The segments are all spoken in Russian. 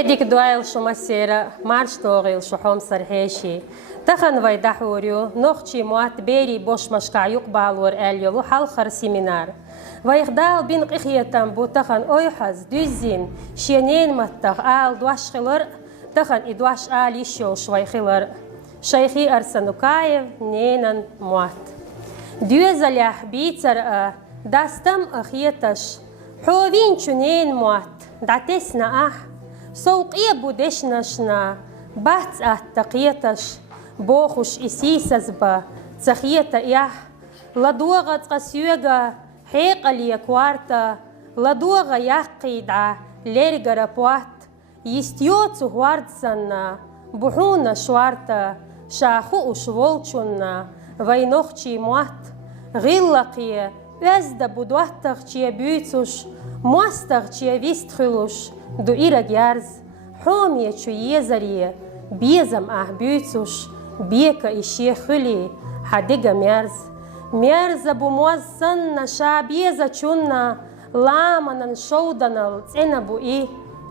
كديك دوايل شو مسيرة مارش توغيل شو حوم سرحيشي تخن وي دحوريو نوخشي موات بيري بوشماشكахь юкъабалор اليولو حلخر سيمينار ويخدال بين قخيتان بو تخن اويحز دوزين شينين متخ آل دواش خلر تخن إدواش آل يشيو شوي خلر شيخي أرسنوكايف نينن موات دوزاليح بيتر داستم أخيتش حوين شنين موات دعتسنا سوقية بودشنشنا بات تقيتش بوخش إسيسز با تخيت إياه لدوغة قسيوغة حيق اليكوارتا لدوغة يقيدع ليرغة ربوات يستيوت هواردسنا بحونا شوارتا شاخو شوولچونا وينوخشي موات غيلقية وزد بودواتخ چيه بيوتوش موستخ چيه ويستخلوش دو إيرغ يارز حومية چو يزريه بيزم بيوتوش بيكا إشيه خلي حدقة ميرز أبو موزن شعبيزة چونا لامنا شودنا لتعنبو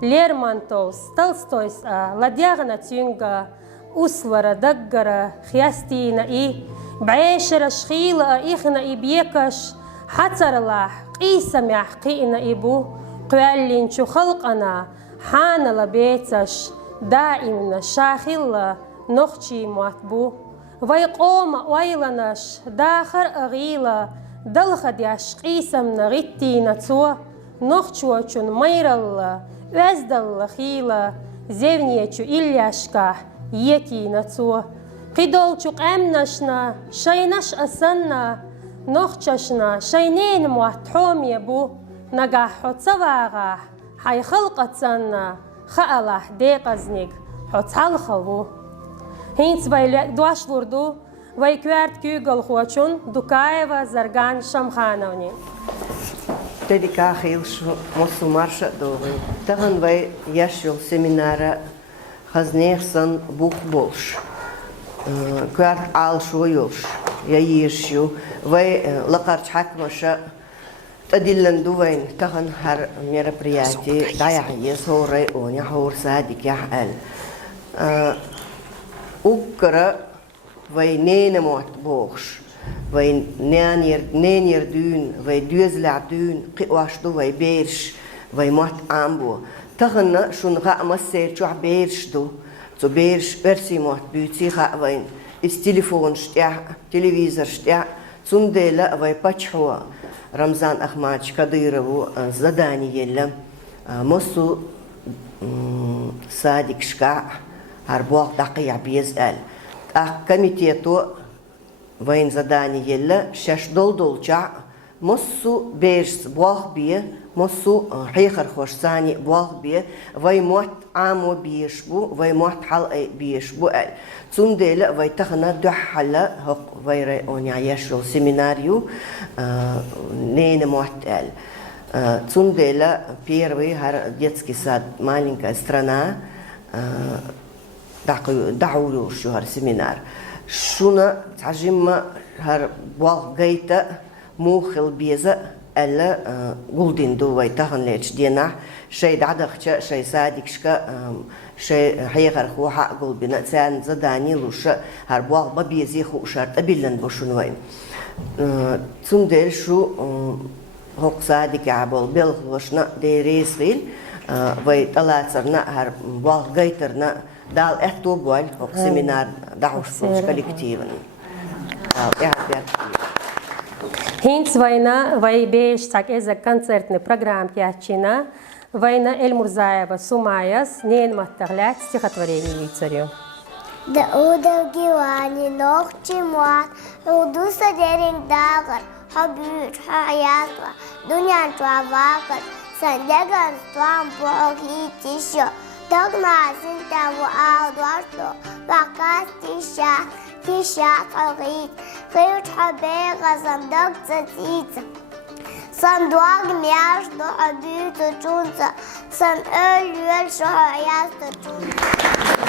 ليرمانتوس تلستويس لديغنا تيونغا أسورة دقرة خياستينا بعيشرة شخيلة إخنا بيكش حتر لاح قيسم يحقينا بو قوالين شو خلقنا حان لبيتش دائما شاخلة نخشي مواتبو ويقوم ويلنش داخر أغيلة دلخد يشقيسم نغيتي نتو نخشوچون ميرل وزدل خيلة زيونيچو إلياشكح يكي نتو قيدولچو قامنشنا شينش أسنا نخششنا شينين مواتحوم يبو نقاحو تسواغاح حي خلقتنا خالح ديقزنيك حتحل خلو هينس باي دواش لوردو واي كوارت كيوغل خوچون دوكايوا زرغان شمخانوني تديكا خيلش مصو مارشا دوغي تغن واي يشيل سيمينارا خزنيخسن بوخ بولش كوارت آل شو يوش يشيو واي لقارج حكمشا تدلن دوين تغن هر мероприятие دايحي صوري وني حور سادك يحقل أكرا وي نين موت بوخش وي نينير دون وي دوزلع دون قواش دو وي بيرش وي موت عمبو تغن شون غا مسير جوع بيرش دو تو بيرش برسي موت بيوتي غا وين التليفون شتاع تلفزيون شتاع سندلا وي باتشوا رمضان أحمد كديرو задание يلا مصو صادق شكا هربوق دقيق بيزال كميتيتو وين задание يلا شش دولجا مصو بيرس بوخ بيه مصو حيخر خوش ثاني بوخ بيه وي موت عامو بيشبو وي موت حلقة بيشبو تندل وي تخنا دحلا هق وي اونيا يشرو سيميناريو نين موت تندل первый هر детский сад маленькая страна دعوا شو هر سيمينار شونا تعجم هر بوخ جيتا موخل بيزا ألا قلدين دوي تهن ليش دينا شيء دعدخشة شيء صادقشكا شيء حيغر خو حق قلبنا سان زداني لوش هربوغ ببيزي خو شرط أبيلن بوشنوين تندل شو هوق صادق عبول بيل خوشنا دي ريسغيل وي تلاترنا هربوغ جيترنا دال احتو بوال هوق سيمينار دعوش فوش كوليكتيفن هينس وينا وي بيش تاك إذا كونцертный программ كياتشينا وينا المرزايبة سومايس نين متغلات стихотворение царю. Да удавгивани нохчий муат, удуса деринг дагар, хабют хаятва, дунян твавакат, сандеган твам богли тишо, тогна синтаву аудварто, вакас тиша, тиша калгит, خيوط حبيغة صندوق تتيتا صندوق مياشتو حبيتو تونسا صندوق يلشو عياستو تونسا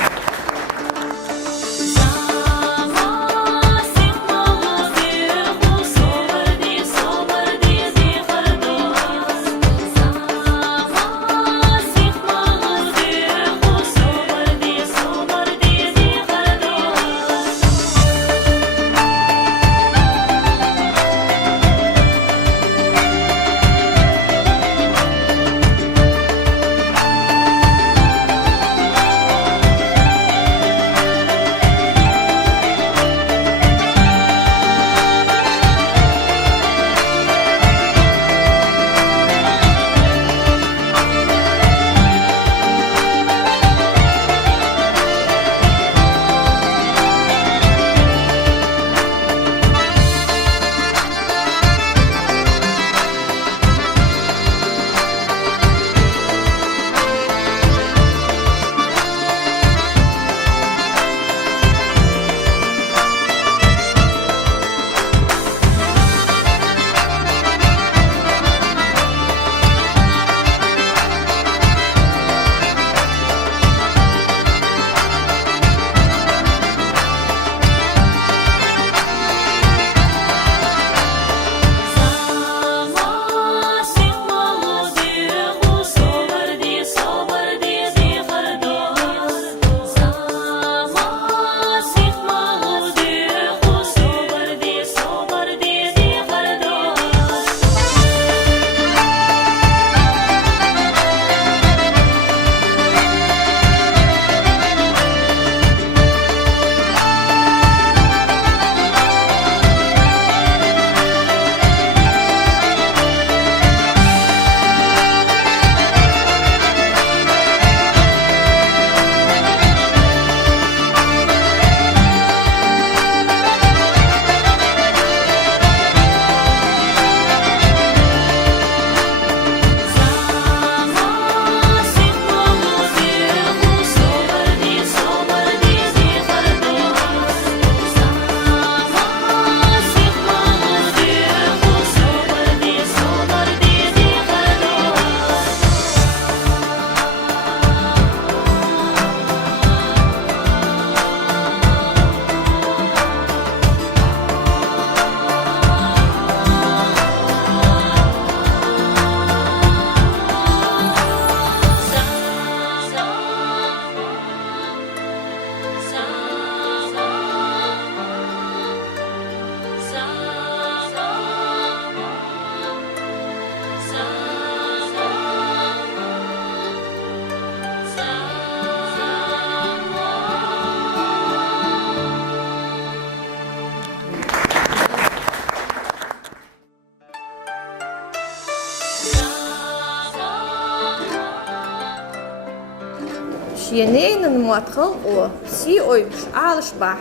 شينين مواتخل أو سي أويش عالش باح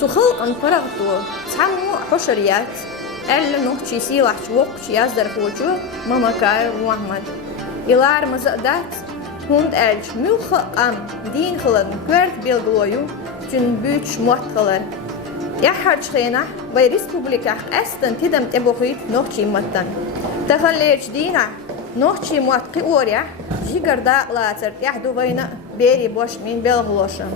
تخل أن فرغتو تحمو حشريات ألا نوحشي سيلاح وقش يازدر خوشو ماما كاي محمد إلار مزقدات هوند ألش ملخ أم دين خلن كورت بيلغلويو جن بيتش مواتخلر يحرج خينا باي ريسبوبليكا أستن تدم تبوخيت نوحشي متن تخليش دينا نوحشي مواتقي أوريا جيغردا لاتر يحدو بينا بيري بوش من بيلغلوشن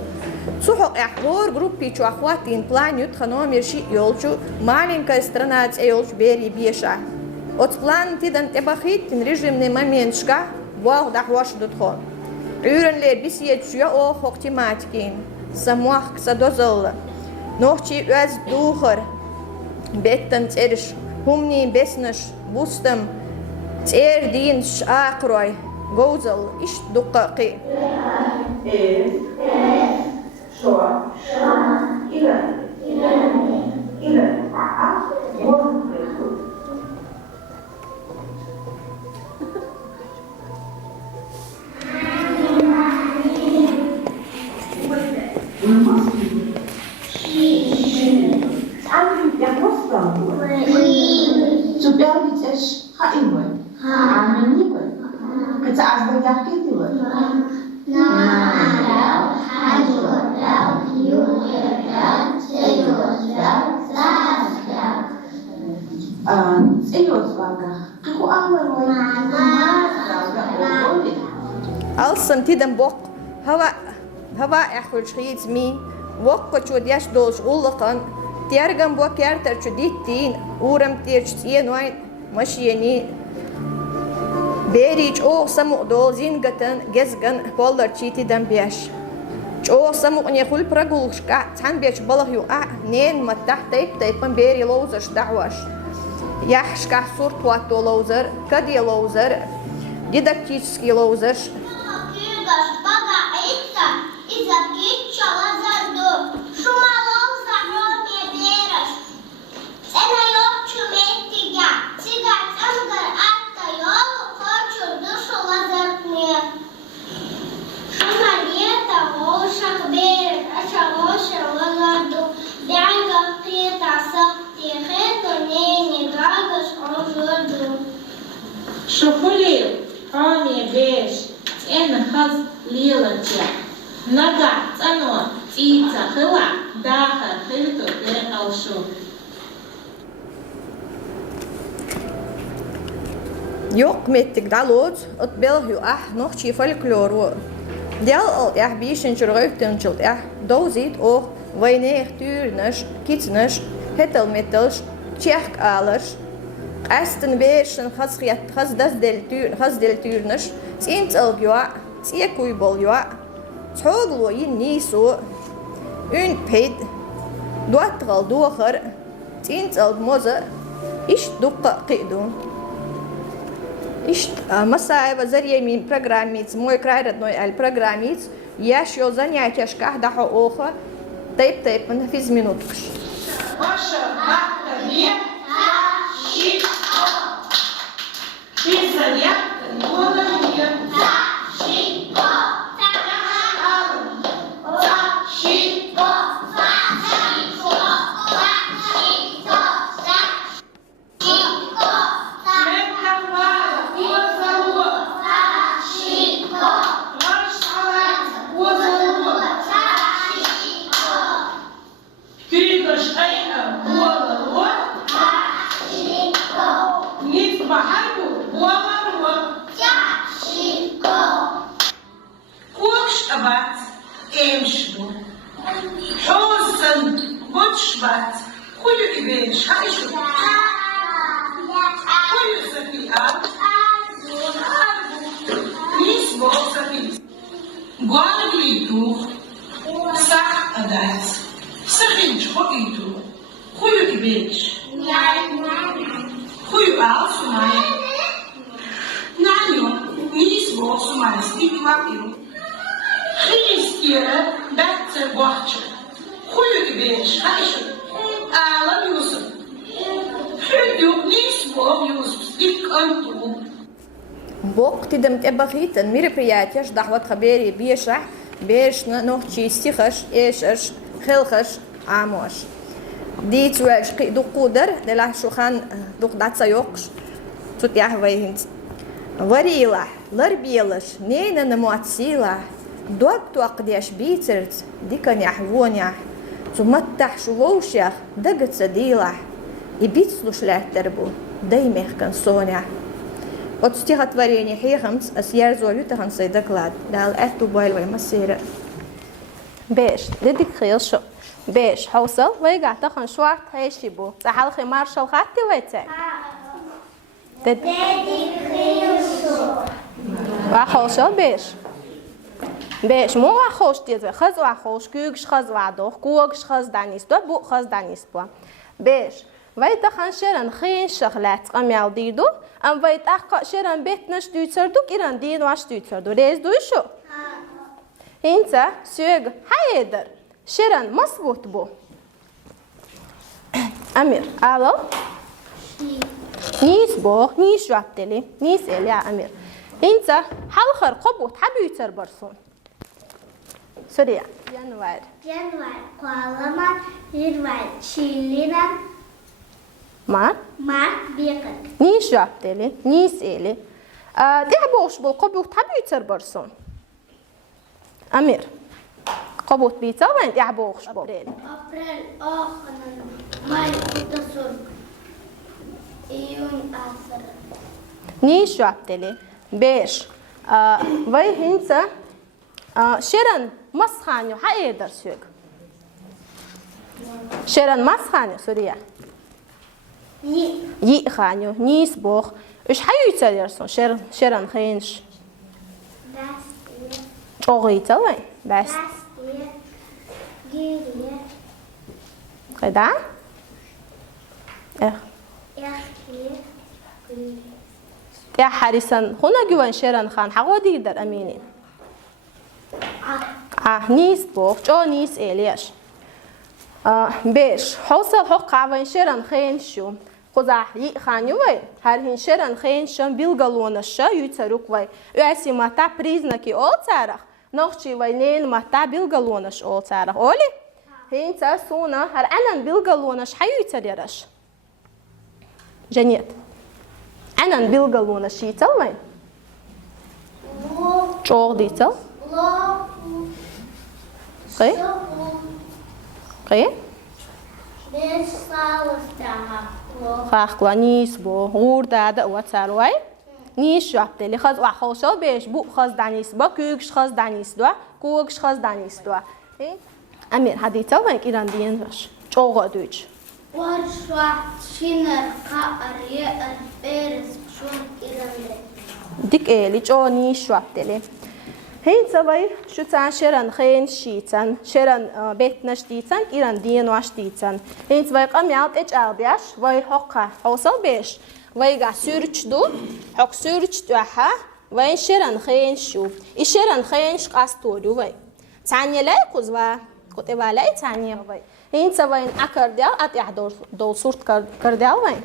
Сухо эхвор группи чуахватин планют ханомерши ёлчу маленькая страна ёлч бери беша. От план тидан тебахит режимный моментшка вал дахваш дутхо. Үйренлер бисиетчуя о хоктиматкин. Самуах ксадозолла. Нохчи үз духар. Беттен цериш. Хумни беснеш. Бустам. Цер дин шакрой. Гоузал иш дуккақи. Шо, Ира, вот происходит. Алсам тидам бок хава эхвල් шхийц ми вокко чудяш долж уллақан тяргам бок яртар чудиттин урам тирч тиенуай машиени берич о саму дол зингатан гезган полдар читидам бяш о саму не хул прогулшка цан бяч балах ю а нен маттах тайпан бери лоузаш дa'ваш яхшка сурт ват лоузер кади лоузер дидактический лоузер Шухулил, ами беш, эн хаз лилача. Нага, цано, цица, хыла, даха, хыльту, бер алшу. Yok mettik dalot, от белхю нохчи фольклору. Дел бишен чургöften dozit och weinig tuurnes, kitsnes, hetel metels, tjerk alers. Asten beersen has del tuurnes, sint elgua, siekuibolja, tsoglo in niso, un ped, duatral docher, sint elg moze, is dukka qidun. Масаева зарьями программиц, мой край родной программиц, я еще занятия даха оха, тейп на физминуткаш. Ваша матка не защита. Физзарядка не защита. Бог тидам тебахитан мероприятия ждахват хабери беша بيش نوحشي استيخش إيشش خلخش عاموش دي تواج دو قدر دلع شوخان دوق داتسا يوقش تتيح ويهنت وريلا لربيلش نينا نمواتسيلا دوك توق ديش بيترت ديكن يحوونيح تمتح شووشيخ دقت سديلح يبيتسلوش لاتربو دايميخ كان صونيح От стихотворения Хейхамс асьярзолю тахансай доклад дал эту байлвай массира. Беш, дедик хилшо. Беш, хаусал вайга тахан шуарт хайшибу. Захалхи маршал хатти вайце. Дедик хилшо. Вахошо беш. Беш, мо вахош дедве хаз вахош кюгш хаз вадох, кугш хаз данис, до бу хаз данис по. Беш, وایت خانشران خیلی شغلات قمیال دیدو، ام وایت شران بیت نشدیتردو کیران دین واشدیتردو ریز دویشو. اینجا سوگ هایدر شران مسبوط بو. امیر، آلو؟ نیس بو، نیس جوابتلی، نیس ایلی امیر. اینجا حال خر قبوت حبیتر برسون. سریا. جنوار. جنوار. قالمان جنوار. شیلیدن. مار بيقك نيش جابتلي نيس إلي دي عبوش بالقبوت حبيتر برسون أمير قبوت بيتا وين دي عبوش أبريل آخر ماي قدسور إيون آخر نيش جابتلي بيش وي هنسا شيران مسخانيو حقيقة درسيوك شيران مسخانيو سوريا يي خانيو نيس بوخ ايش حيوتر يرسون شيران خينش اوغيتا وين بس قدا يا حارسان هنا جوان شيران خان حقودي در اميني نيس بوخ جو نيس اليش بيش حوصل حق عوين شيران خينشو خدا يي خانيوي هر هين شيران خينشن بيلغالونشا يوتسروكوي ياسي ماتا بريزناكي اولتارخ نوخشي وينين ماتا بيلغالونش اولتارخ اولي هين تاسونا هر انن بيلغالونش حيوتريرش جنيت انن بيلغالونش يتل وين جوغ ديتل قي قي بيش صالستها خاخوا نيس بو غور دادا واتساروي نيش جابتلي خاز واخوشو بيش بو خاز دانيس با كوكش خاز دانيس دوا كوكش خاز دانيس دوا امير هديتا وين ايران دين باش جوغا دوج ورشوات شينر قاريه البيرس شون ايران ديك الي جو نيش جابتلي هين سوي شو تان شيران خين شيتان شيران بيت نشتيتان إيران دين واشتيتان هين سوي قام يعط إيش أردياش وي حقه حوصل بيش وي قا سورج دو حق سورج دوحة وي شيران خين شو إشيران خين شقاستورو وي تاني لا يقوزوا كتبا لا تاني وي هين سوي أكرديال أتيح دول صورت كرديال وي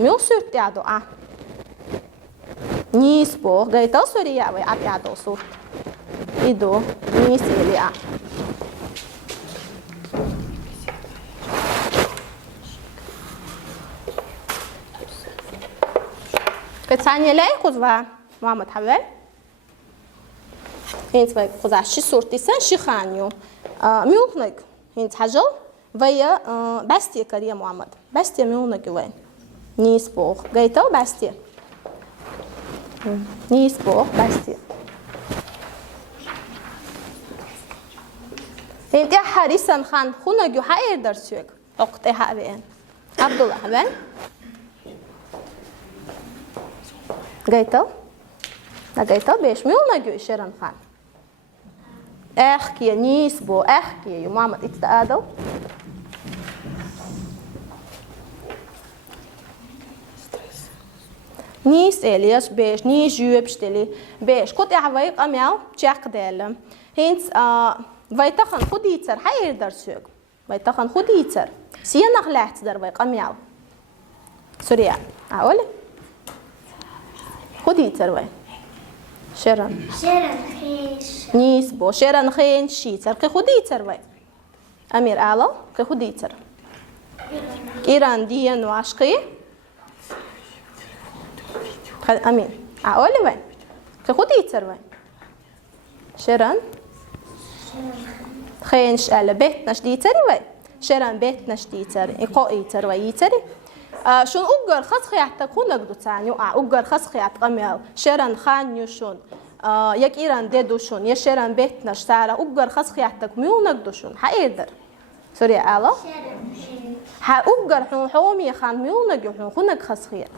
ميو صورت يعدو نيس بو غيتا سوريا وي أتيح دول صورت إدو نيس إليا كتاني لا يقوزوا محمد حبيب هنت باي قوزا شي صورتي سن شي خانيو ميونك هنت حجل ويا باستي كريا محمد باستي ميونك وين نيس بوخ غيتا باستي نيس بوخ باستي هنت حارسان خان خونا جو حير درسيك وقت حبيب عبد الله حبيب غيتا لا غيتا بيش ميونا جو شيران خان احكي يا نيس بو احكي يا محمد اتتقادل نيس الياس بيش نيس جوبشتلي بيش كنت اعويق اميال تشاق دالم هينت فايتخن خديتر حير درسوك فايتخن خديتر سينا خلعت در ويق اميال سوريا اقولي خديتر وين شرن شرن خيش نيسبو شرن خين شيتر قي خديتر وي أمير أعلى قي خديتر إيران ديان وعشقي أمين أقولي وين قي خديتر وين شرن خينش على بيت نشديتر وي شرن بيت نشديتر إيقائيتر ويتري شون أوجر خاص خياتك هناك دوتاني أوجر خاص خيات قميل شرن خان يشون يك إيران ديدوشون يا شرن بيت نشتارا أوجر خاص خياتك ميونك دوشون حقدر سوري على ها أوجر حون حومي خان ميونك يحون هناك خاص خيات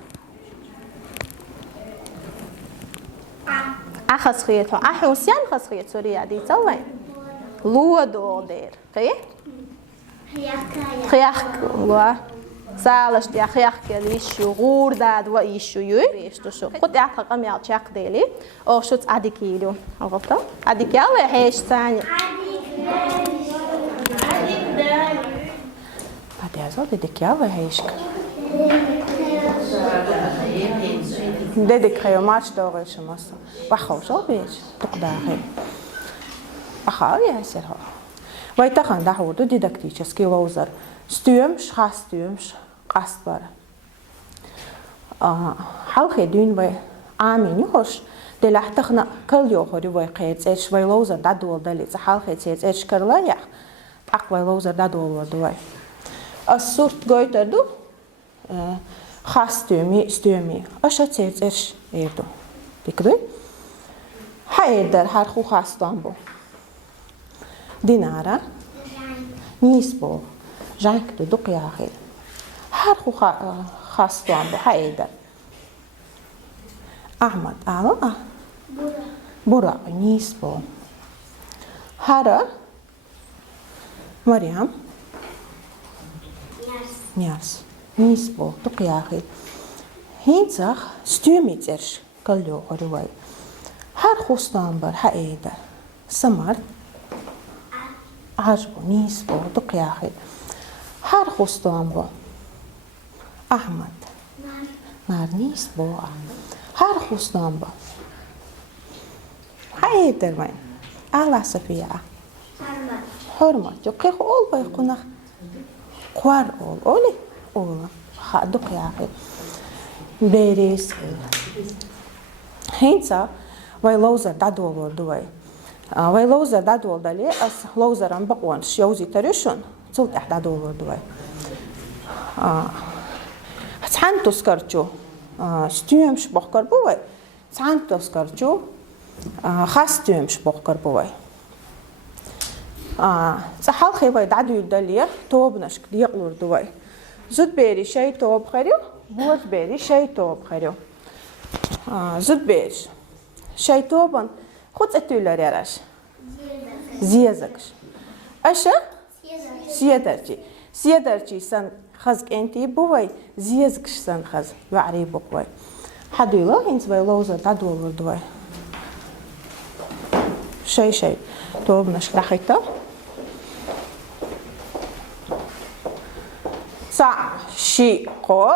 خاص خيات حون سيان خاص خيات سوري عدي تلوين لو دو دير كي خياخ وا سالش دي خياخ كليش غور داد وايشو يو بيشتو شو خد اعطى قمي على تشاق ديلي او شوت اديكيلو غلطه اديكيال هيش ثاني هادي ازو اديكيال هيش ديدك خيو ماتش دوغيش ماسا بخوشو بيش تقداخي أخاوي هسيرها ويتخن دحودو ديداكتيشسكي ووزر ستيومش خاستيومش قاست بارا حلقي دين وي آمين يخوش دلحتخنا كل يوخوري وي قيت إيش وي لوزر دادول دالي حلقي تيت إيش كرلا يخ أقوى لوزر دادول ودوي الصورت قويتردو خاستيومي ستيومي أشا تيت إيش إيردو بكدوي حيدر هرخو خاستانبو دينارا نيسبو جانك دو دقياخي هرخو خاستانبو حيدر أحمد أعلى برا نيسبو هرا مريم نياس نيسبو دقياخي هينزخ ستيوميترش كلو خروي هر خوستانبر حقيقة سمر عجبو نيسبو دقياخي هر خوستانبر أحمد نار نيسبو هر خوستانبر حقيقة وين ألا صفية حرمت يقيخ أول بيقونخ قوار أولي أولا دقياخي بيريس هينسا وي لوزر دادول دوي وي لوزر دادول دالي اس لوزر ام بقوانش يوزي تريشون تلت دادول دوي تحنتو سكرچو ستيومش بوكر بوي تحنتو سكرچو خاستيومش بوكر بوي صحال خيبه دادو دالي توبنش ديقلور دوي زود بيري شي توب خريو بوز بيري شي توب خريو زود بيش شي توبن خود اتولر يراش زيزكش اشا سيدرجي سن خزق انتي بوي زيزكش سن خز وعري بوي حديلا هنس وي لوزر دادول دوي شي توبنش رخيتا سا شي قو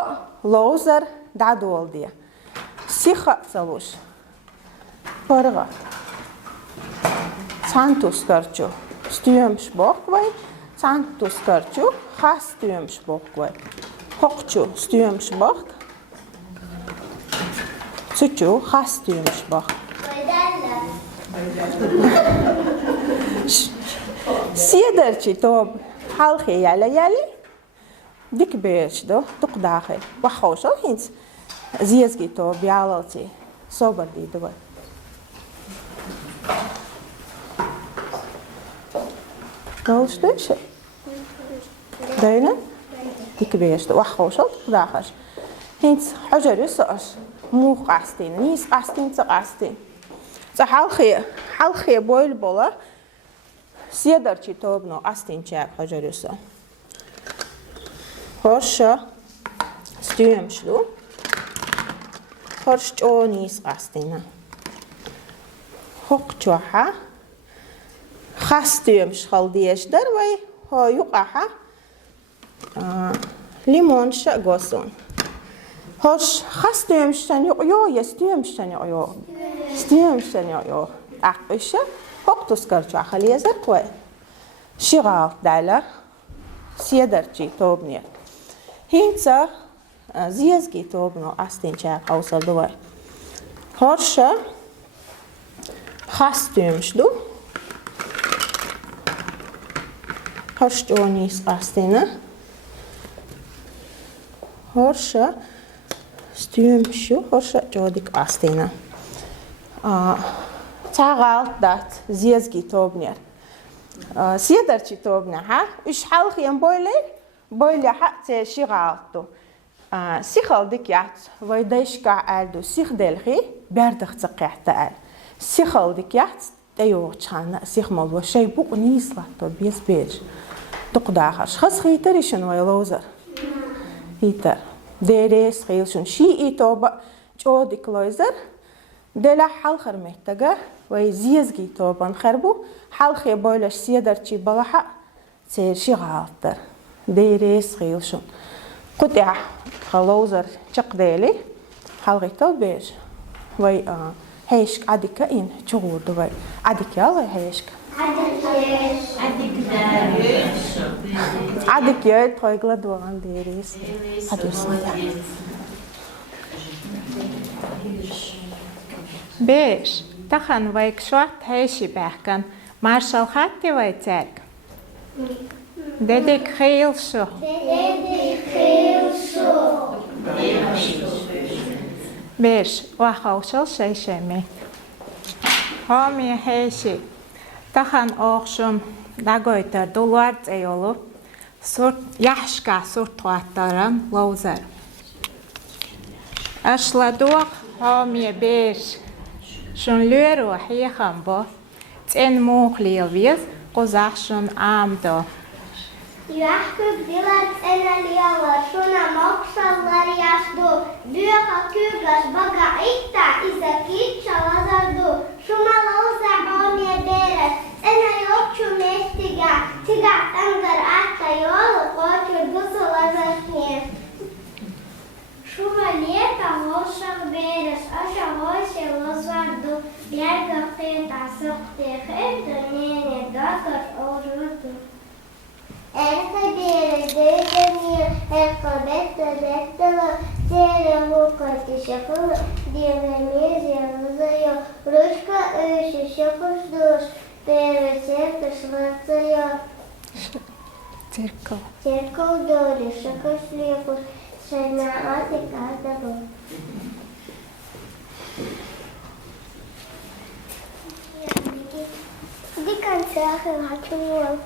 لوزر دادول دي سيخا سالوش فرغات سانتوس كارچو ستيومش بوكوي سانتوس كارچو خاص ستيومش بوكوي حقچو ستيومش بوك سوچو خاص ستيومش بوك سيدرچي توب حلقي يالي ديك بيش دو دق داخل وخوشو هنس زيزگي تو بيالوتي صبر دي دوي قولش دوشي داينا ديك بيش دو وخوشو داخل هنس حجر يسوش مو قاستين نيس قاستين تقاستين حلخي بويل بولا سيدرچي توبنو قاستين چاك حجر يسو هوشا ستيومشلو هرش جونيس قاستينا حق جوحا خاستيومش خالديش دروي هو يقعها ليمون شقوسون هرش خاستيومش تاني يو يستيومش تاني يو ستيمشن يو أقشة هقطس كرجع خليه زكوة شغال دالا سيدرجي توبني هينسا زيزجي توبنو أستين شاق أوصل دوي هرشة خاستيمشدو هرش جونيس أستينا هرشة ستيمشو هرشة جودك أستينا تعال دات زيزجي توبنير سيدرجي توبنا ها إيش حال خيام بويلي حتى شغالتو سيخال ديكيات ويدايش كعالدو سيخ دلخي بردخ تقيحتال سيخال ديكيات تيو تشانا سيخ مالو شي بوق نيسلاتو بيس بيج تقداخش خاص خيتريشن ويلوزر هيتر ديريس خيلشن شي إيتوبا جودي كلويزر دلا حلخر محتاجة ويزيزجي توبان خربو حلخي بولش سيدرتشي بلحق سير شي غالطر ديريس خيلشن قطع خلوزر تقديلي حلغي توبيج وي هيشك عدك إن تغور دوي عدك يلا هيشك عدك يا تغيغلا دوان ديريس هدوسني بيش تخن ويك شوات هيشي بحكن مارشال خاتي ويتاك ديدك خيل شو بيش وخوشل شي شمي هامي هيشي تخن اوخشم داغويتر دولارد ايولو سورت يحشكا سورت واترم لوزر اشلادوق هامي بيش شون لورو حيخم بو تين موخلي ويز قزاخشون عامدو Jahkuk dilat enaliala šuna mokšalarijašdu, bioha kūgas baga ikta izakīča lazardu, šuma lauza homie bēres, enajokču mestiga, tiga tangar atta jolu, kočur gusu lazaršnie. Šuma lieta hošak bēres, aša hoši lazardu, bjerga pētā saktie hebdu, nēne dakar ožutu. Esta bere döydemir, ekabette bettela, tere hukati şakılı, divemiz yanızıyor, ruşka ışı şakış duş, bere serpiş vatıyor. Cirkal dörü şakış liyakuş, şena atik adabı. Dikan sahil haçıyor.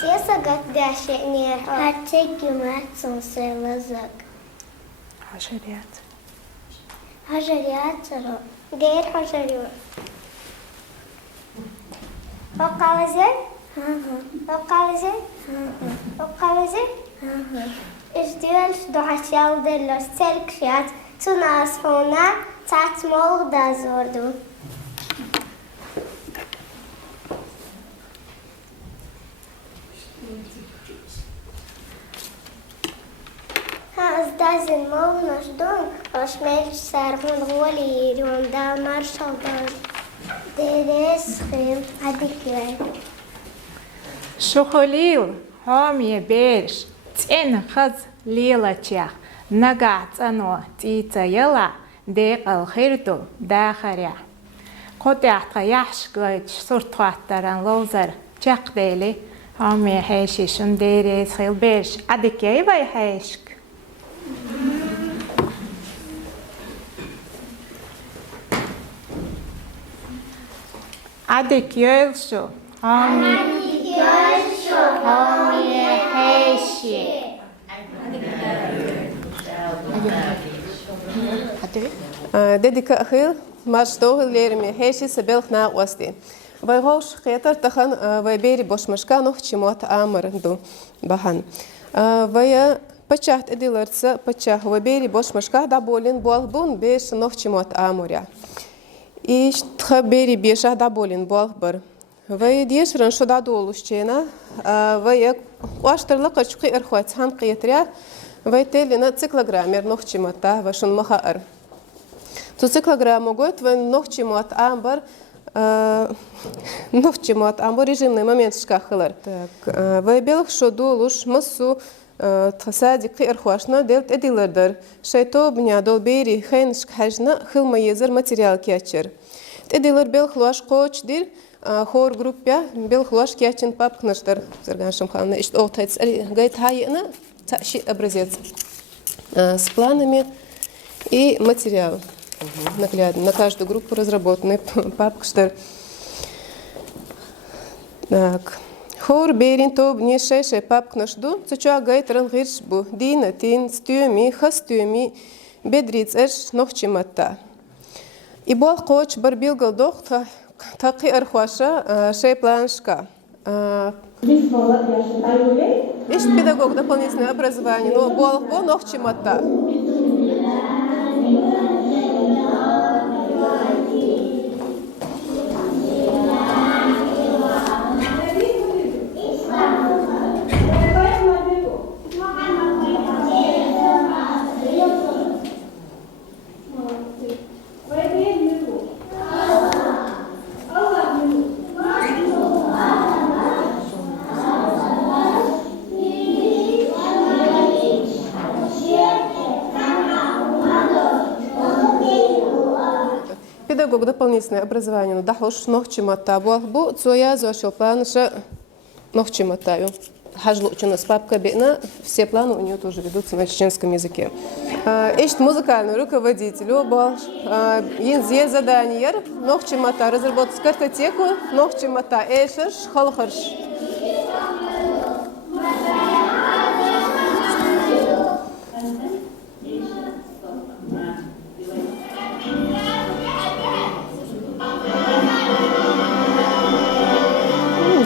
Сесагат гашение, хатчеки матсон селазак. حشريات حشريات سرو، غير حشريات. وقالزين؟ وقالزين؟ وقالزين؟ إجديالش دو حشيال دلوش تلكشيات، تناس هنا تات مولغ دازوردو. Dazen molnas dom, os melhos sarvam roli, ronda marshaldon. Deres rim adikwer. شخوليل هامي بيش تين خز ليلة تيخ نقعت أنو تيتا يلا ديق الخيردو داخريا قطعت يحش قلت صورت واتران لوزر تيق ديلي هامي حيشي شن ديريس خيل بيش عدك يباي حيشك عدك يلشو هامي هامي حيشي ديدك أخير ماشتوه ليرمي هيشي سبيل خنا وستي ويغوش خيطر تخن ويبيري بوشمشكا نخشي موت آمر دو بحن ويا بچهت اديلرتس بچه ويبيري بوشمشكا دا بولين بولبون بيش نخشي موت آموريا إيش تخبيري بيشه دا بولين بولبر ويا ديشرن شو دا دولوشچينا ويا واشتر لقا چقي ارخوات هان قيتريا вайтели на циклограммер нохчимата вашун махаар. Ту циклограмму гойт вен нохчимат амбар нохчимат амбар режимный момент шкахылар. Так, вайбелх шодулуш массу тхасади қиырхуашна делт эдилердер. Шайто бня дол бери хайн шкхажна хилма езер материал кячер. Эдилер белх луаш коч дир хор группя белх луаш кячин папкнаштер. Зарганшам ханна ишт оутайц гайт хайна тащи образец с планами и материал. Наглядно на каждую группу разработанный папкштер. Так. Хор берийн тоб не шеше папкнашду, цуча гайт рангиршбу, дина тин стюми, хастюми, бедриц нохчимата. И бол коч барбил голдох таки архуаша шей планшка. Есть педагог дополнительное образование, но бол нохчимата. Педагог дополнительное образование, но дахлош нохчимата буахбу, цоя зашел план, что нохчиматаю. Хажлучина с папкой бедна, все планы у нее тоже ведутся на чеченском языке. Есть музыкальный руководитель, есть задание, нохчимата, разработать картотеку, нохчимата, эшерш, халхарш.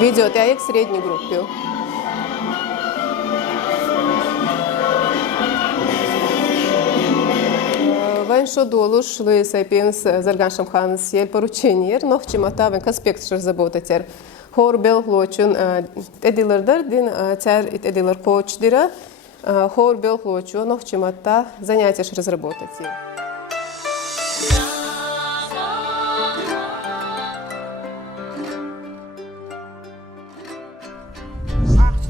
Ведет я к средней группе. Вайншо долуш лысайпенс зарганшам ханс ель порученьер, нохчимата вен конспект разработать. Хор бел хлочун эдилердер дин цар эдилер коч дира. Хор бел хлочу нохчимата занятия разработать.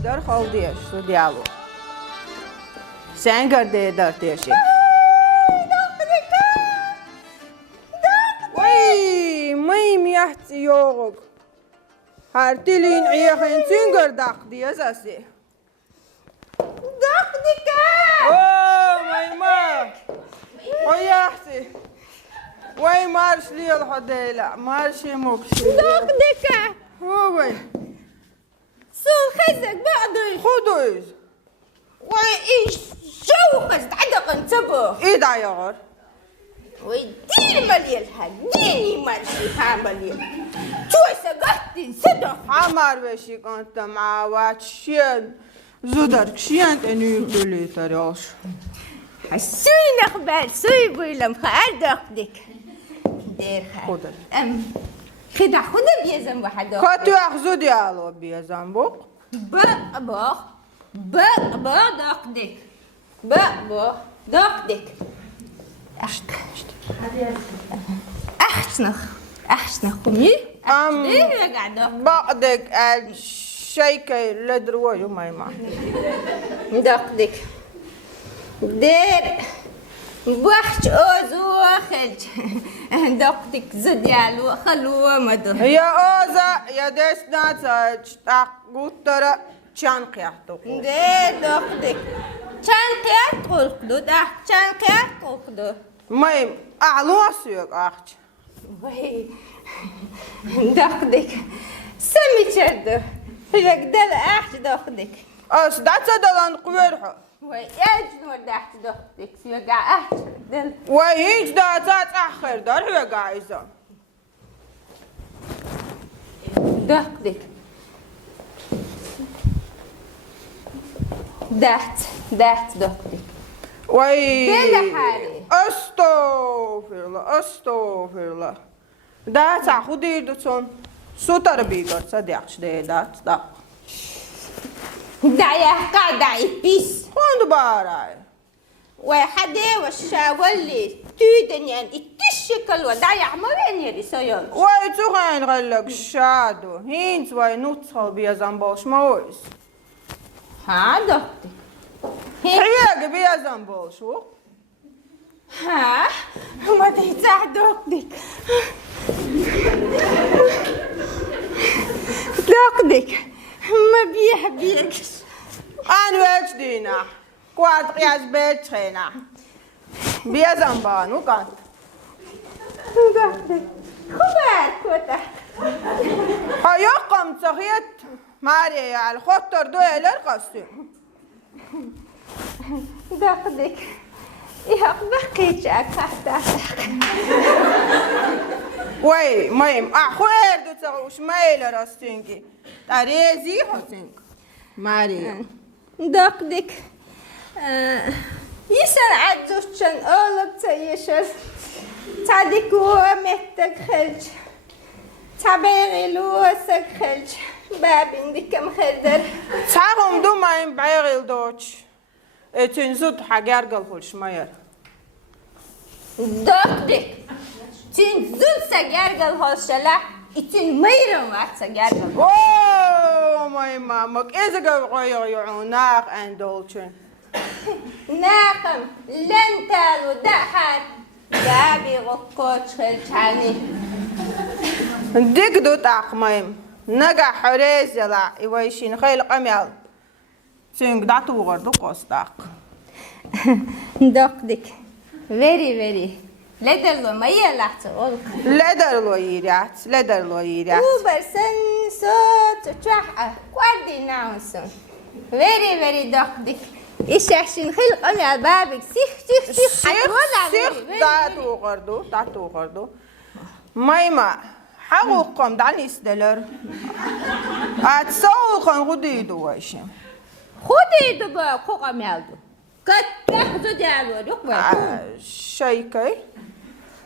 Dar haldiye şu diyalog. Sen garde dar teşi. Vay, mayım yahti yok. Her dilin ayakın sen gardak diye zasi. Dak dike. Oh, mayma. O yahti. Vay marş liyal hadela, marş mokşi. Dak dike. Oh, vay. صون خزك بعضي خدوز وإيش شو خزت عدق انتبه إيه دا يا غار ويديني مليل هديني مرشي هامليل شوي سقطتي صدق عمر بشي كنت مع واتشين زودرك شين تنوي كلي ترياش حسوي نخبال سوي بيلم خادق ديك دير خدر خدا خدا بيزن واحد كاتو أخذو ديالو بيزن بوق بق دق ديك بق دق ديك أحسنخ قمي أحسنخ قاعدة بعدك الشيكة لدروا يوم ما يمع دق ديك دير بوخش أوزو خلج دقتك زديالو خلوة مدو يا أوزا يا ديسنا تقول ترى شان قيعتو دير دقتك شان قيعتو شان قيعتو مايم أعلو أسيوك أخش وي دقتك سمي تشدو يقدر أخش دقتك أس دعت دلان قويرحو وي أجنو دحت دقتك سيوقع أخش دل وهيج دعتات أخر دار هو قاعزة دقتك دحت دقتك وي بلا حالي أستغفر الله دعت أخذي دوتون سوتر بيجر صديقش ده دعت دع دعيا قاعدة بيس خواندو باراي وحدي والشاولي تودنيان التشكل ودايع مرين يلي سيون واي تغين غلق شادو هينز واي نوتسخل بيا زنبوش مويس ها دختي هي بيا زنبوش شو ها ما تيتاع دختك دختك ما بيه بيكش أنا وش دينا قوات قياس بيت خينا بيا زنبان وقات دختك خبر كوتا هيقم صغيت ماري على الخطر دويل القصيم دختك يحبك حتى وي مايم أخوير دو تغوش مايل راستينكي تاريزي حسينك ماري دختك يسر عدوشن أولب تيشر تعديك ومتك خلج تعبيغي لوسك خلج بابين ديكم خدر تعهم دو مايم بعيغي دوتش تنزود حجار قلبوش ماير دختك تنزل سجارجل هالشلا إتن ميرم وقت سجارجل اوه ماي مامك إذا قوي يعوناق أندولشن ناقم لن تالو دحات جابي غكوش خلشاني ديك دو تاق مايم نجا حريز يلا يويشين خيل قميال سينك داتو غردو قوستاق دختك very لدرلو ما يلعت أولك لدر لو يريات وبرسن صوت تشحة قردي ناونسون very دختك إيش عشان خلق أمي على بابك سيخ داتو غردو مايما حقوقكم دعني $1 أتصور خان غدي دواشين خدي دبا خوقا مالدو كتاخذ ديالو يقبل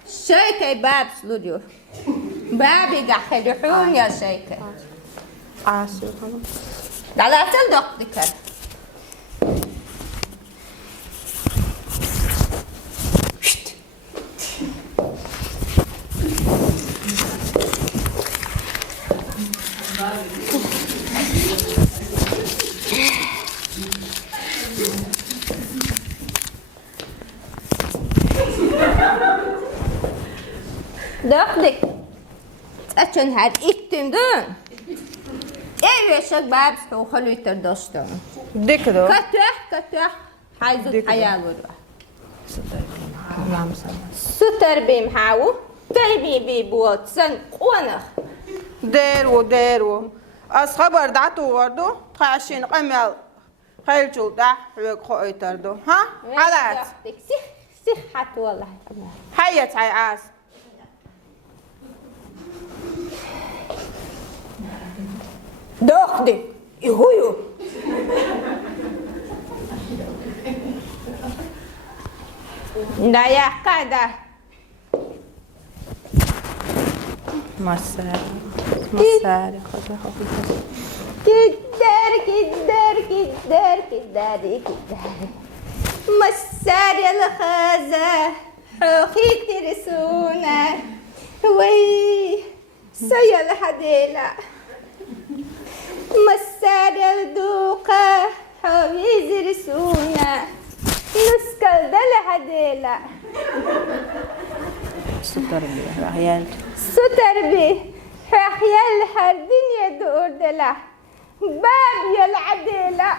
شيكي باب سلوديو بابي قاحل يحون يا شيكي لا تلدق ذكر دقدق أتون هاد إتن دون إيه شك بابس هو خلو يتردشتون ديك دو كتوح حيزود حيال ودوا ستر بيم حاو تيبي بيبوت سن قونخ ديرو أس خبر دعتو وردو خاشين قميال خيل جلدة حويق خو يتردو ها حالات سيخ حتى والله حيات عاس دقدق يهويو لا يا قادة مسار كدار مسار الخازة حوخي ترسونا وي سيا الحديلة مسار الدوقة حوي زرسونا نسكال دل حديلة ستر بي رحيال هردين يدور دلا باب العديلة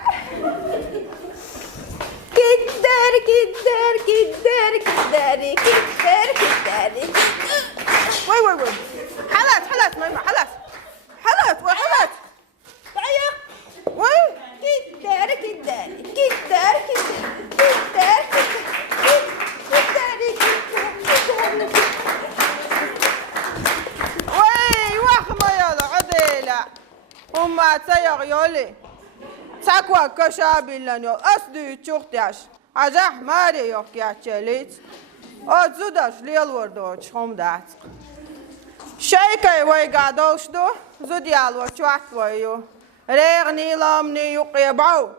كدار وي حالات ماما حالات وي كدار وي وخما يلا عديلة وما تيغ يولي تاكوا كشابي لنيو أصدي تشوختياش أجاح ماري يوكيا تشيليت أتزوداش ليل وردوش هم دات شيكي وي قادوش دو زوديال وشوات ويو ريغني لامني يقيبعو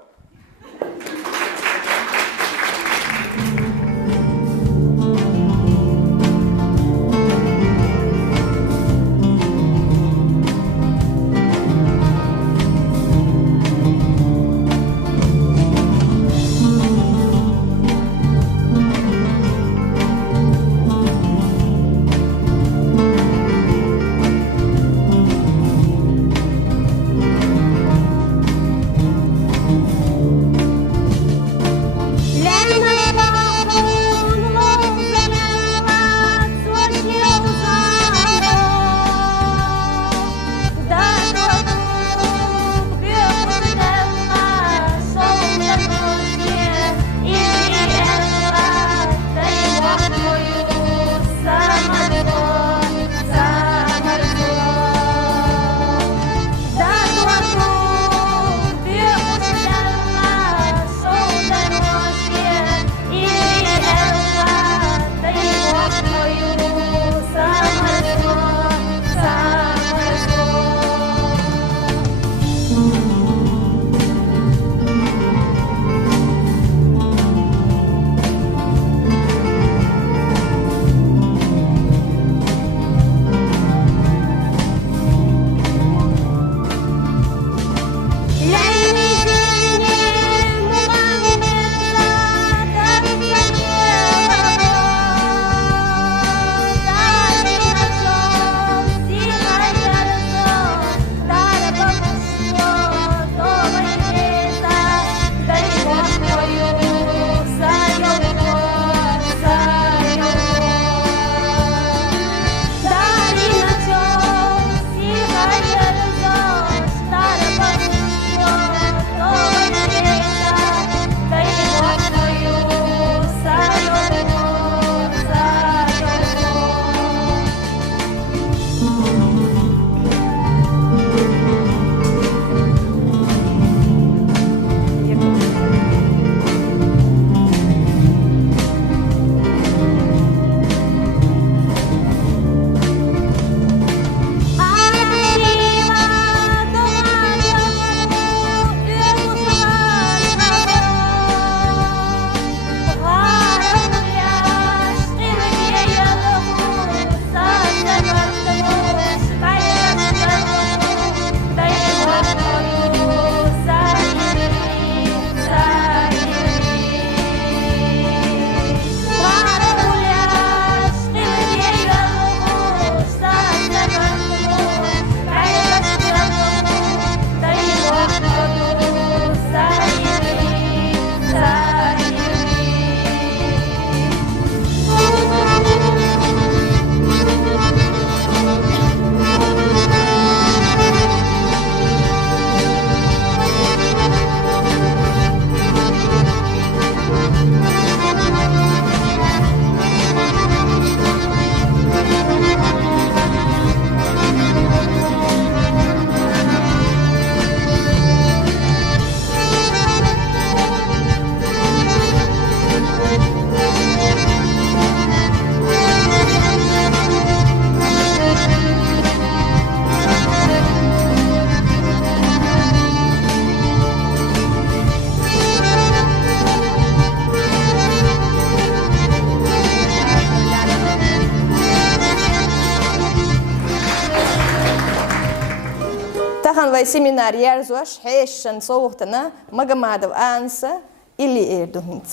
vai семинар ярзуаш хэшэн соухтана магамадов анса или эрдухнц.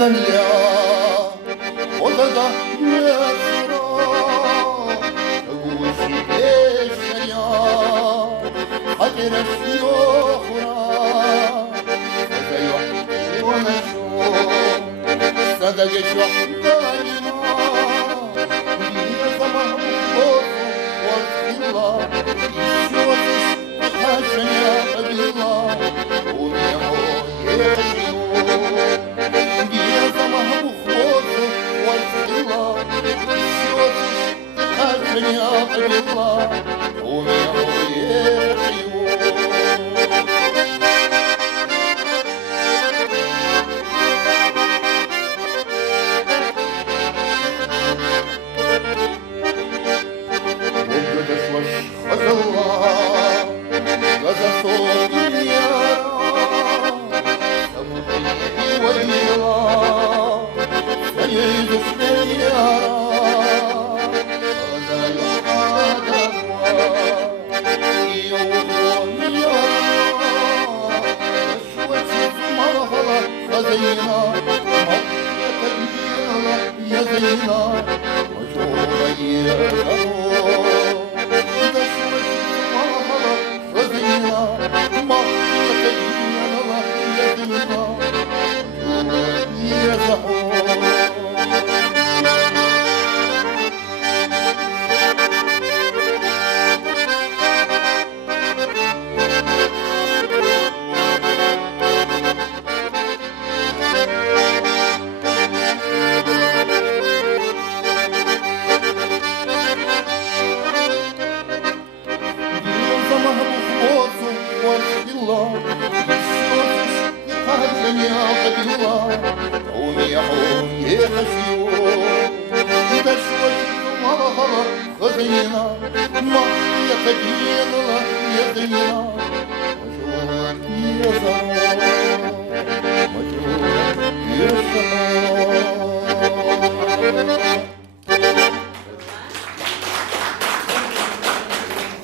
Инанля, одада ясра, гуши пешня, хатераш йохра, садаю онашу, садагечу данима, бия сама бухлосу, варфила, еще ты хашня обила, у него ежью.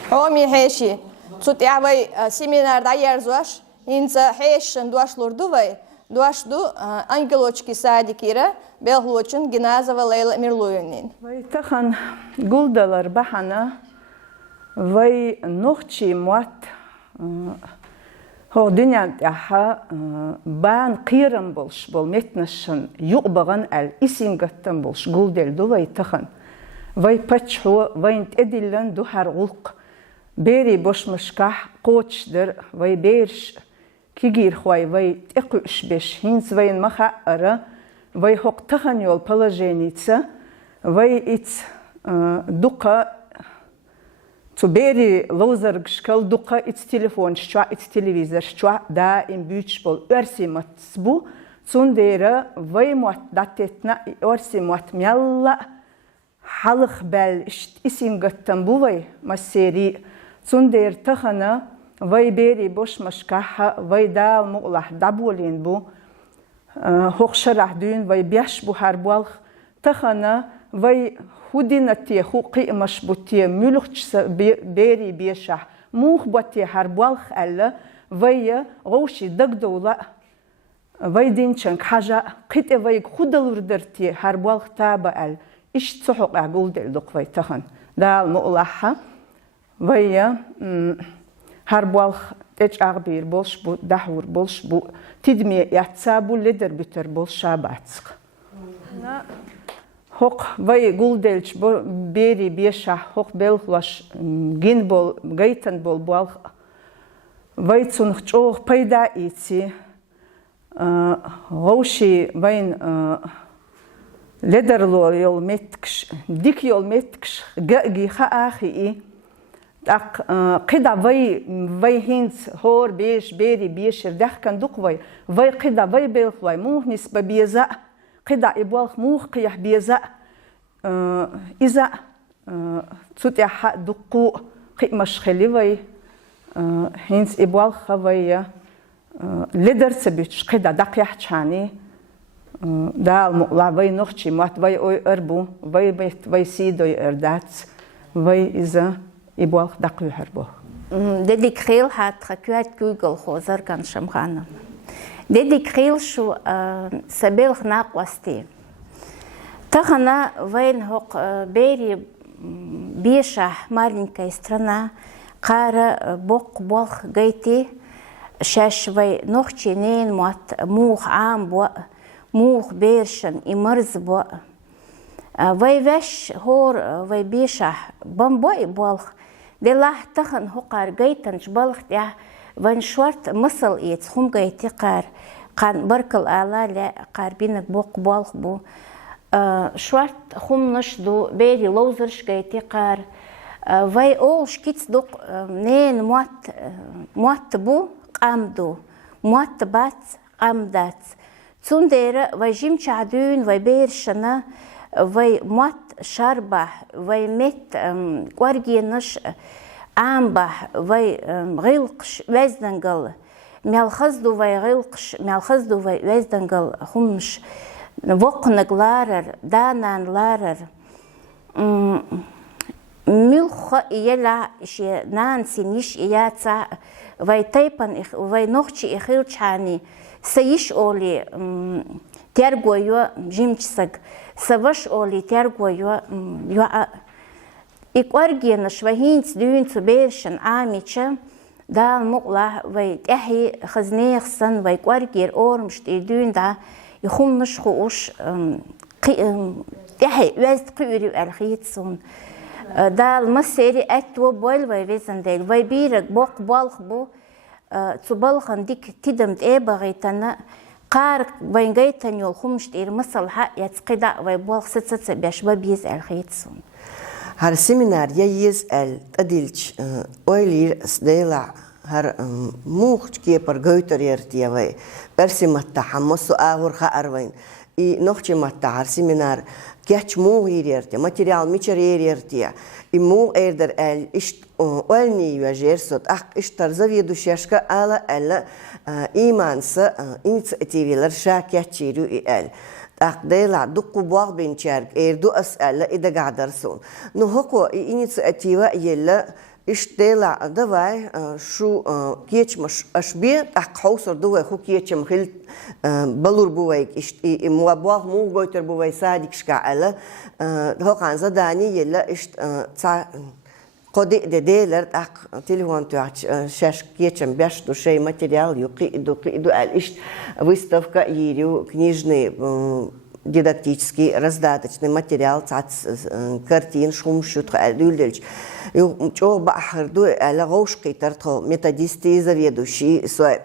Оми хеши, тут я вай семинар даяр зуаш, инца хешен дуаш лурдувай, дуашду ангелочки садикира, белхлочин геназова Лейла Мирлуевнин. Вай тахан гулдалар бахана, вай нохчи мотт, ходинят яха бан қирам болш, бол метнашын юқбаған әл исингаттан болш, гулделду вай тахан. Вай пачху, вай нтедиллан духар ғулқ, бери бошмашкахь قوتشدر وي بيرش كيجير خوي وي تقوش بش هينز وي المخا أرا وي حق تخنيول بلاجينيتسا وي إتس دقة تبيري لوزر شكل دقة إتس تليفون شوا إتس تلفزيون شوا دائم بيتش بول أرسي متسبو تنديرا وي موت داتتنا أرسي موت ميلا حلق بال إسين قطن وي مسيري تندير تخنا وي بيري بوشمشكحة وي دال مغلح دابولين بو هوخشرح دون وي بيش بو هربوالخ تخنا وي هودينتي خوقي مشبوتي ملوخش بيري بيشح موخ بوتي هربوالخ ألا وي غوشي دقدولا وي دينشنك حاجة قيت وي خودلوردرتي هربوالخ تابا أل إيش تسحق أقول دلدق وي تخن دال مغلحة وي هربوالخ تج أغبير بولش بو دحور بولش بو تدمي يعتصابو لدر بتر بولش شاباتسق هوق وي قولدلش بيري بيشح هوق بلخلش جين بول جيتن بول بوالخ وي تنخجوخ بيدا إيتي غوشي وين لدر لول يول متكش ديك يول متكش جي خاخي أق قدا وي هينز هور بيش بيري بيشر دخ كان دوق وي قدا وي بيلخ وي موه نسبة بيزا قدا إبوالخ موه قيح بيزا إذا تسوتي حق دقو قي مشخلي وي هينز إبوالخ وي لدر سبيتش قدا دقيح تشاني دا المقلع وي نخشي مات وي أربو وي بيت وي سيدو يردات وي إذا يبغى دقيق هربو. دديك خيل هات خكوات جوجل خوزر كان شمخانة. Дедик хилшу сабелх нақвасти. Тахана вайн хок бери беша маленькая страна, кара бок болх гайти, шаш вай Нохчийн мотт мух амбо, мух бершен и мързбо. Вай веш хор вай беша бомбой болх, делах тахан хокар гайтан жбалх тя вайн шварт мысл ец хум гайти кар, кан баркал ала ля кар бинак бок болх бу. Шварт хум нышду бери лозерш гайти кар, вай ол шкиц дук нен мотт бу قامدو مواتبات قامدات تندير وجيم شعدون وبيرشنا وموات شربة ومت قرجينش عامبه وغلقش وزدنقل ملخزدو وغلقش ملخزدو وزدنقل همش وقنق لارر دانان لارر ملخ يلا شي نانسي نيش ياتsa وای تایپن وای نخچی خیلچانی سیش اولی ترگویو جیمچسگ سوش اولی ترگویو یو اقوارگینش و هینس دوینس بیرشن آمیچه دال مقلا وای تحی خزنیخسن وای اقوارگیر اورمشتی دوین دا یخون نشخوش تحی وزد قیوری الخیتسون دال مسيري أتو بول ويزندل ويبيرك بوق بالخ بو تبالخن ديك تدمت بغيتنا قارك وينجيتن يول خمشت مصلحة يتقدا ويبالخ ست بيش بيز الخيتسون هر سيمينار يزال تدلش اويلير سديلا هر موخ كيبر غوتر يرتيا وي برسي متحمس اور خاروين и нохчи маттар семинар кяч му ирерте материал мичер ирерте и му эрдер эл ишт олни южерсот ах иштар заведующашка ала эл иманса инициативилер ша кячиру и эл ах дела дуку баг бенчерг эрду асала ида гадарсон но хоко инициатива ела اشتلا دواي شو كيتشمش اشبي اقوسر دواي خو كيتشم خل بلور بويك اشتي موابوغ مو غوتر بوي صادق شكاله هو كان زداني يلا اشت تا قدي ديلر اق تليفون تاعش شاش كيتشم باش تو شي ماتيريال يقيدو اشت выставка يريو книжный дидактический раздаточный материал картин шумшут алюльдельч чё бахрду ala гош китартхо методисты заведующий свой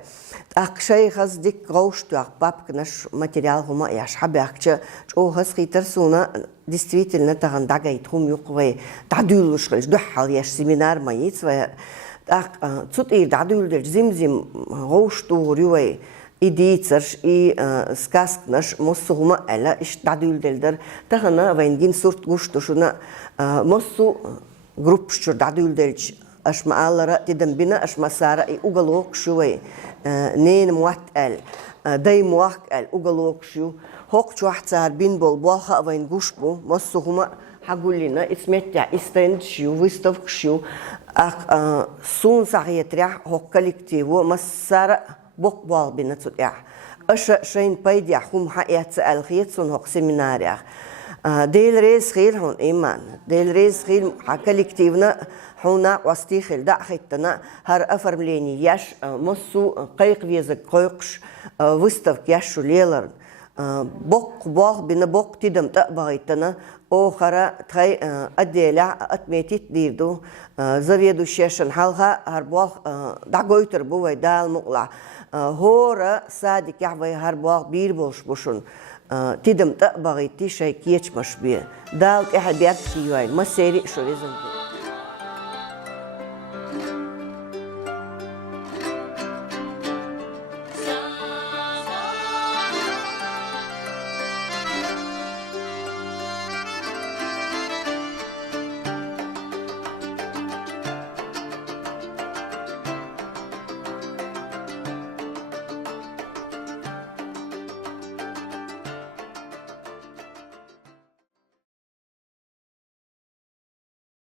ак шейхаз дик гош туак папк наш материал хума яш хабякча чё хас китарсуна действительно тагандагайт хум юкве дадулушгыл духал яш семинар маит свой ак цут и дадулдельч зимзим гош тугурюй идейцерш и сказк наш моссума эла иш дадулдельдер тахана венгин сурт гуштушуна моссу группшчур дадулдельч ашмаалара тидамбина ашмасара и уголок шуй нен муат эл дай муак эл уголок шу хок чуахцар бин бол баха вен гушбу моссума хагулина исметя истенд шу выставк шу ак сун сагетря хок коллективу массара بوق بال بنتوع أش شين بيدي حوم حياة الخيط هق سيميناريا ديل ريز خير هون إيمان ديل ريز خير حكالكتيفنا هنا واستيخل دا خيتنا هر أفرمليني ياش مصو قيق ويزك قيقش وستف ياشو ليلر بوق بال بنا بوق تدم تقبغيتنا أخرى تخي أديلا أتميتيت ديردو زويدو شيشن حالها هربوال دعويتر بوي دال مقلع هورا صادق يحوي هربوال بير بوش بوشن تدم تقبغيتي شي كيتش مش بيه دال كحبيات كيوين ما سيري شو ريزن